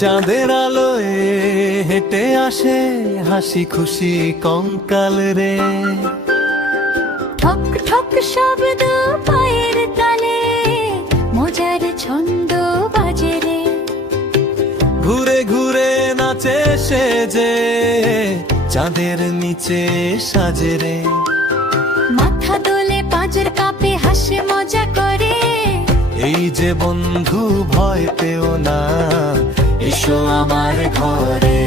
চাঁদের আলোয় হেঁটে আসে হাসি খুশি কঙ্কাল রে। ঠক ঠক শব্দ পায়ের তালে মজার ছন্দ বাজে রে। ঘুরে ঘুরে নাচে সে যে চাঁদের নিচে সাজে রে। মাথা দোলে পাঁজর কাঁপে হাসে মজা করে। এই যে বন্ধু ভয় পেও না, এসো আমার ঘরে।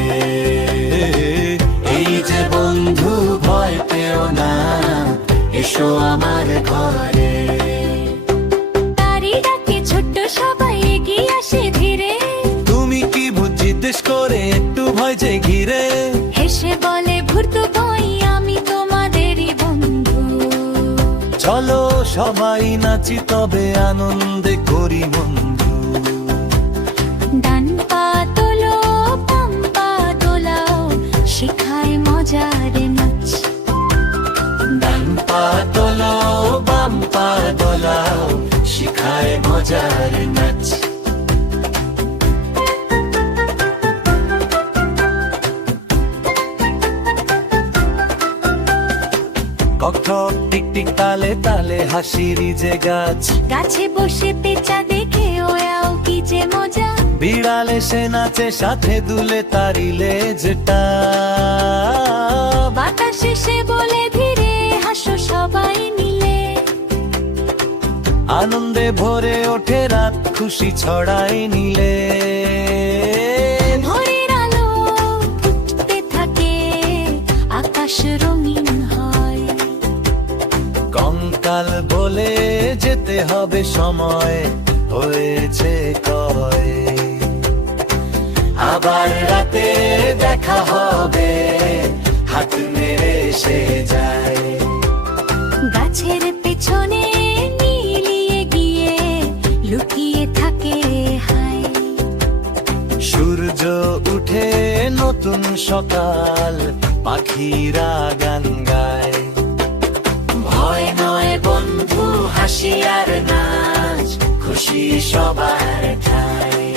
এই যে বন্ধু ভয় পেও না, এসো আমার ঘরে। তারি ডাকে ছোট্ট সবাই এগিয়ে আসে ধীরে। তুমি কি জিজ্ঞেস করে একটু ভয় যে ঘিরে। হেসে বলে ভূত ভয় আমি তোমাদেরই বন্ধু। চলো সবাই নাচি তবে আনন্দে করি বন্ধু। ডান পা তোলো বাম পা দোলাও শেখায় মজার নাচ। ডান পা তোলো বাম পা দোলাও শিখায় মজার নাচ। কক টিক টিক তালে তালে হাসির যে গাছ। গাছে বসে পেঁচা দেখে ওয়াও কি যে মজা। বিড়াল এসে নাচে সাথে দুলে তারি লেজটা। বাতাস এসে বলে ধীরে হাসো সবাই মিলে। আনন্দে ভরে ওঠে রাত খুশি ছড়াই নিলে। ভোরের আলো ফুটতে থাকে আকাশ রঙিন হয়। কঙ্কাল বলে যেতে হবে সময় হয়েছে কয়। আবার রাতে দেখা হবে হাত মেরে সে যায়। গাছের পেছনে মিলিয়ে গিয়ে লুকিয়ে থাকে হায়। সূর্য উঠে নতুন সকাল পাখিরা গান গায়। ভয় নয় বন্ধু হাসি আর নাচ খুশি সবার ঠায়।